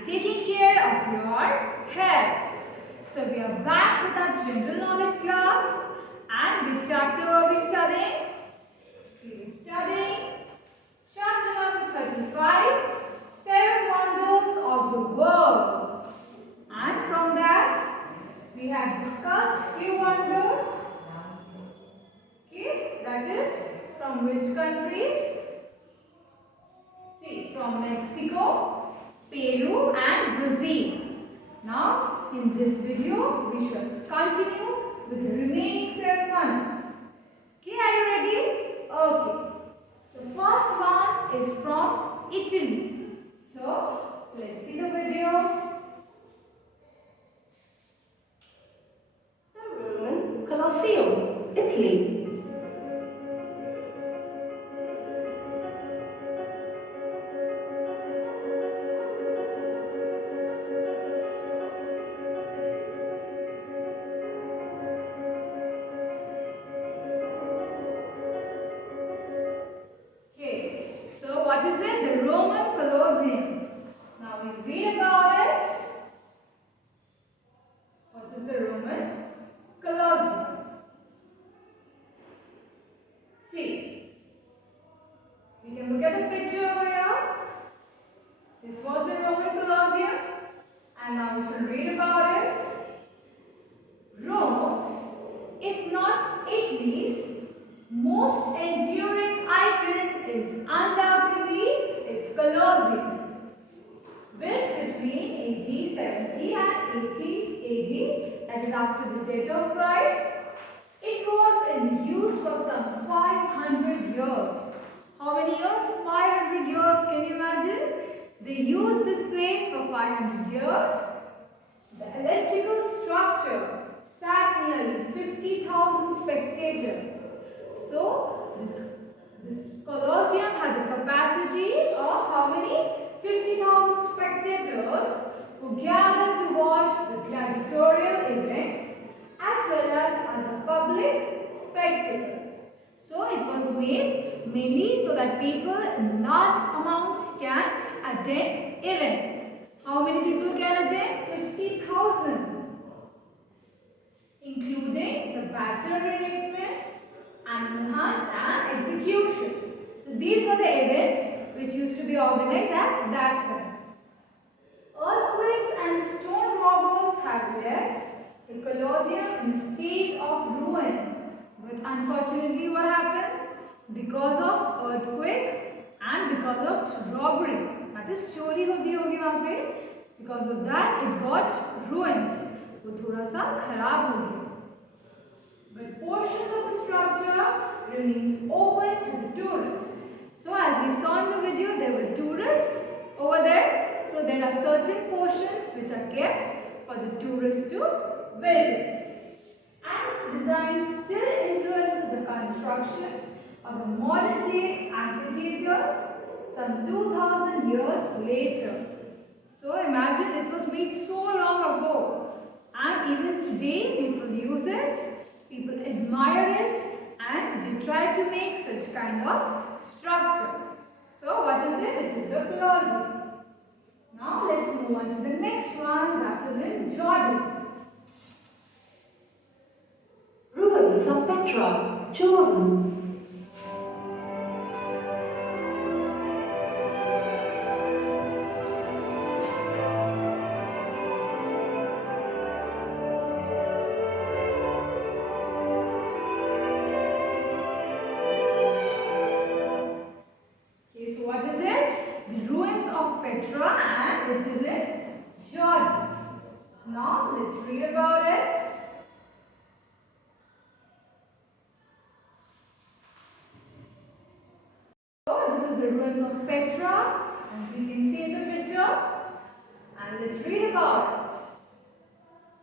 and taking care of your health. So we are back with our general knowledge class, and which chapter are we studying? We are studying chapter number 35, Seven Wonders of the World. And from that, we have discussed few wonders. Okay, that is from which countries? See, from Mexico, Peru and Brazil. Now, in this video, we shall continue with the remaining 7 wonders. Okay, are you ready? Okay. The first one is from Italy. So, let's see the video. The Roman Colosseum, Italy. Okay, so what is it? The Roman Colosseum. Now we read about it. What is the Roman Colosseum? See, we can look at the picture over here. This was the Roman Colosseum, and now we shall read about it. Rome's, if not Italy's, most enduring icon is undoubtedly its Colosseum. Built between AD 70 and 80 AD, that is after the death of Christ, it was in use for some 500 years. How many years? 500 years, can you imagine? They used this place for 500 years. The elliptical structure sat nearly 50,000 spectators. So, this Colosseum had the capacity of how many? 50,000 spectators who gathered to watch the gladiatorial events as well as other public spectacles. So, it was made mainly so that people in large amount can attend events. How many people can attend? 50,000. Including the battle reenactments, animal hunts and execution. So these were the events which used to be organized at that time. Earthquakes and stone robbers have left the Colosseum in a state of ruin. But unfortunately what happened? Because of earthquake and because of robbery, that is चोरी होती होगी वहाँ पे, because of that it got ruined. वो थोड़ा सा खराब हो गया. But portions of the structure remains open to the tourists. So as we saw in the video, there were tourists over there. So there are certain portions which are kept for the tourists to visit. And its design still influences the constructions of the modern day amphitheaters some 2000 years later. So imagine it was made so long ago. And even today people use it, people admire it, and they try to make such kind of structure. So what is it? It is the Colosseum. Now let's move on to the next one, that is in Jordan. Ruins of Petra, Jordan. Petra, and it is in Jordan. So now let's read about it. So this is the ruins of Petra, as you can see in the picture. And let's read about it.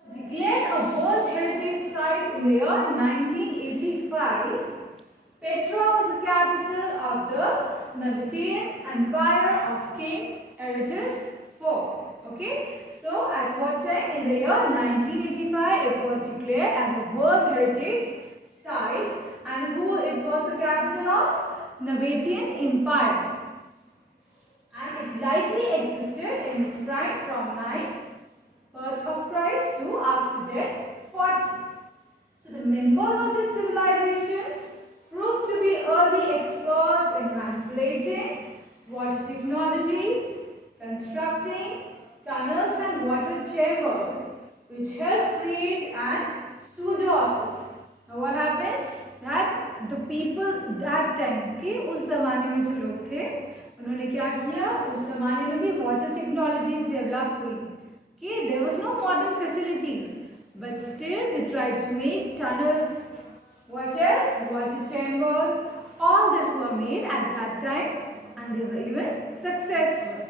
So declared a World Heritage Site in the year 1985, Petra was the capital of the Nabatean Empire of King Herodes IV. Okay, so at what time? In the year 1985, it was declared as a World Heritage Site, and who it was the capital of? Nabatean Empire. And it likely existed in its right from 9 birth of Christ to after death 40. So the members of this civilization proved to be early experts in manipulating water technology, constructing tunnels and water chambers, which helped create an pseudo-oasis. Now what happened? That the people that time, okay, उस ज़माने में जो लोग थे, उन्होंने क्या किया? उस ज़माने में भी water technologies develop हुई. Okay, there was no modern facilities, but still they tried to make tunnels, water chambers. All this were made at that time, and they were even successful.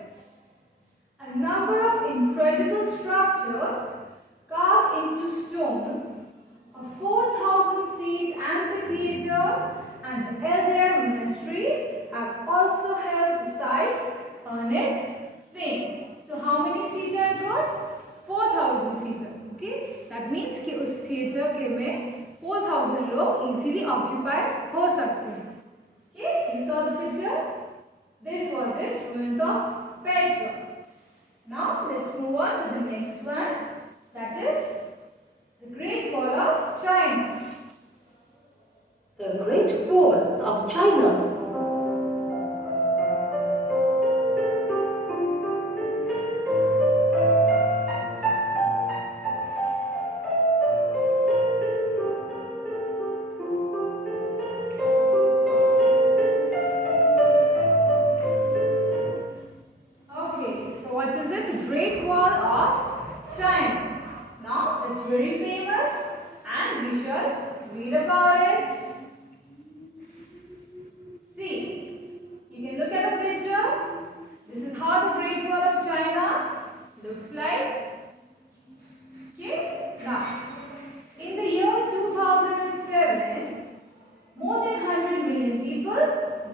A number of incredible structures carved into stone, a 4,000 seat amphitheater, and the Elder Monastery have also helped the site earn its fame. So how many seater it was? 4,000 seater. Okay, that means कि उस theater के में 4,000 लोग easily occupy हो सकते हैं. Okay, you saw the picture. This was the ruins of Petra. Now let's move on to the next one. That is the Great Wall of China. The Great Wall of China. Very famous, and we shall read about it. See, you can look at the picture. This is how the Great Wall of China looks like. Okay, now in the year 2007, more than 100 million people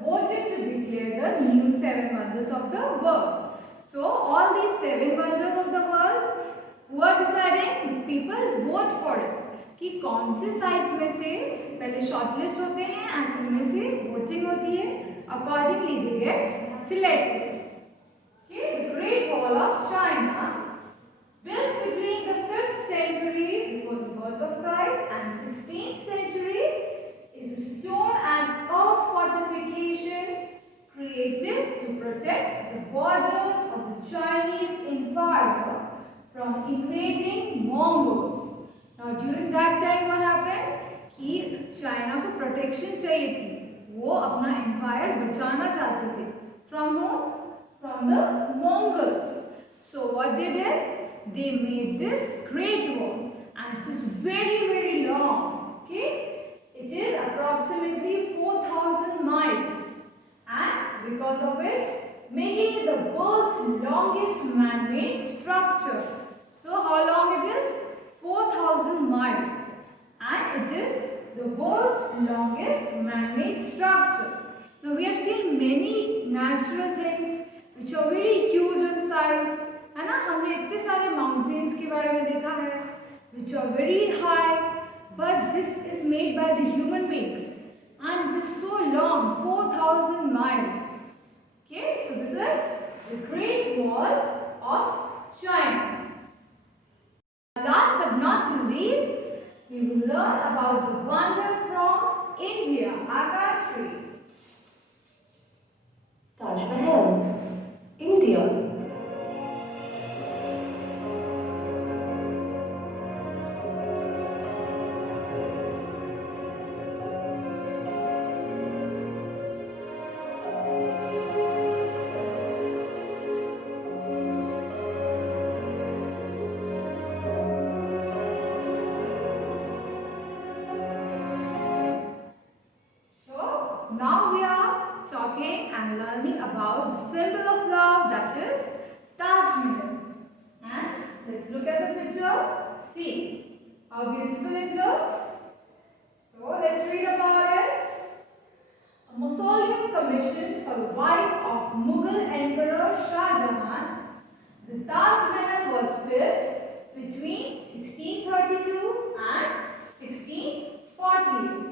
voted to declare the new 7 wonders of the world. So all these 7 wonders of the world, who are deciding? The people vote for it. कि कौन से sites में से पहले shortlist होते हैं and उनमें से वोटिंग होती है. Accordingly they get selected. Okay, the Great Wall of China, built between the 5th century before the birth of Christ and 16th century, is a stone and earth fortification created to protect the borders of the Chinese Empire from invading Mongols. Now during that time what happened? कि China को protection चाहिए थी, वो अपना empire बचाना चाहते थे. From who? From the Mongols. So what they did? They made this Great Wall, and it is very long. Okay, it is approximately 4,000 miles, and because of it, making it the world's longest man-made structure. So how long it is? 4,000 miles, and it is the world's longest man-made structure. Now we have seen many natural things which are very huge in size, है ना? हमने इतने सारे mountains के बारे में देखा है which are very high, but this is made by the human beings, and it is so long, 4,000 miles. Okay, so this is the Great Wall of China. Last but not the least, we will learn about the wonder from India, our country. Taj Mahal, India. Now we are talking and learning about the symbol of love, that is Taj Mahal. And let's look at the picture. See how beautiful it looks. So let's read about it. A mausoleum commissioned for the wife of Mughal Emperor Shah Jahan, the Taj Mahal was built between 1632 and 1648.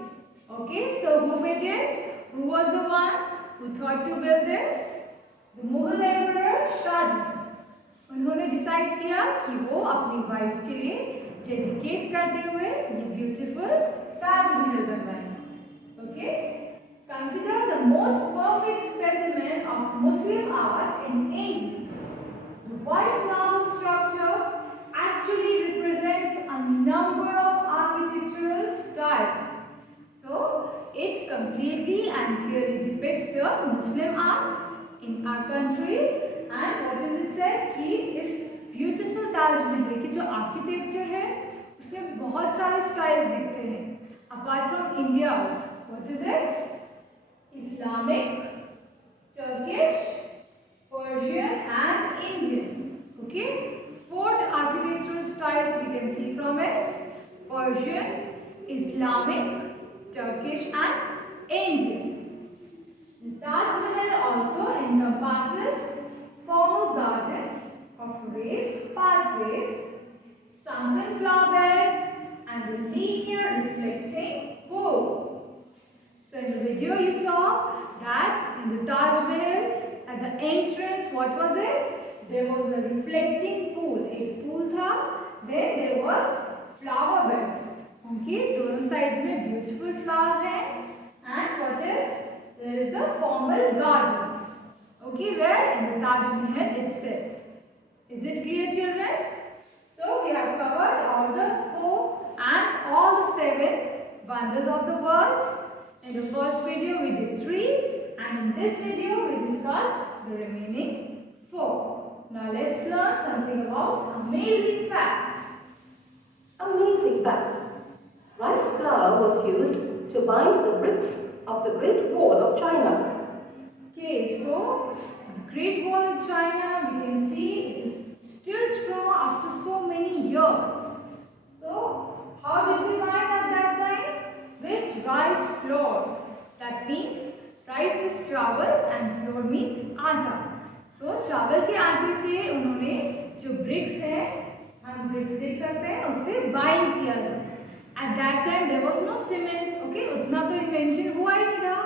Okay, so who made it? Who was the one who thought to build this? The Mughal Emperor Shah Jahan. उन्होंने decide किया कि वो अपनी wife के लिए dedicate करते हुए ये ब्यूटीफुल ताजमहल बनवाएंगे। Okay, consider the most perfect specimen of Muslim art in India. The white marble structure actually represents a number of architectural styles. So, it completely and clearly depicts the Muslim arts in our country. And what does it say? कि इस beautiful Taj Mahal की जो architecture है उसमें बहुत सारे styles दिखते हैं apart from India also. What is it? Islamic, Turkish, Persian and Indian. Okay, 4 architectural styles we can see from it: Persian, Islamic, Turkish and Indian. The Taj Mahal also encompasses formal gardens of raised pathways, sunken flower beds and a linear reflecting pool. So in the video you saw that in the Taj Mahal at the entrance, what was it? There was a reflecting pool. एक pool था. Then there was flower beds. Okay, दोनों sides में beautiful flowers हैं. And what is? There is the formal gardens. Okay, where? In the Taj Mahal itself. Is it clear, children? So we have covered all the 4 and all the 7 wonders of the world. In the first video we did 3. And in this video we discussed the remaining 4. Now let's learn something about amazing fact. Amazing fact. Rice flour was used to bind the bricks of the Great Wall of China. Okay, so the Great Wall of China, we can see it is still strong after so many years. So how did they bind at that time? With rice flour. That means rice is चावल and flour means आटा. So चावल के आटे से उन्होंने जो bricks हैं, हम bricks देख सकते हैं, उससे bind किया था. At that time there was no cement. Okay, उतना तो invention हुआ ही नहीं था.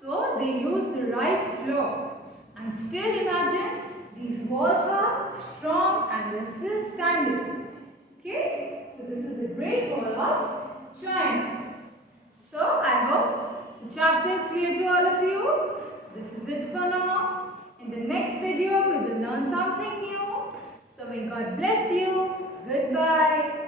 So they used the rice flour. And still imagine these walls are strong and they're still standing. Okay, so this is the Great Wall of China. So I hope the chapter is clear to all of you. This is it for now. In the next video we will learn something new. So may God bless you. Goodbye.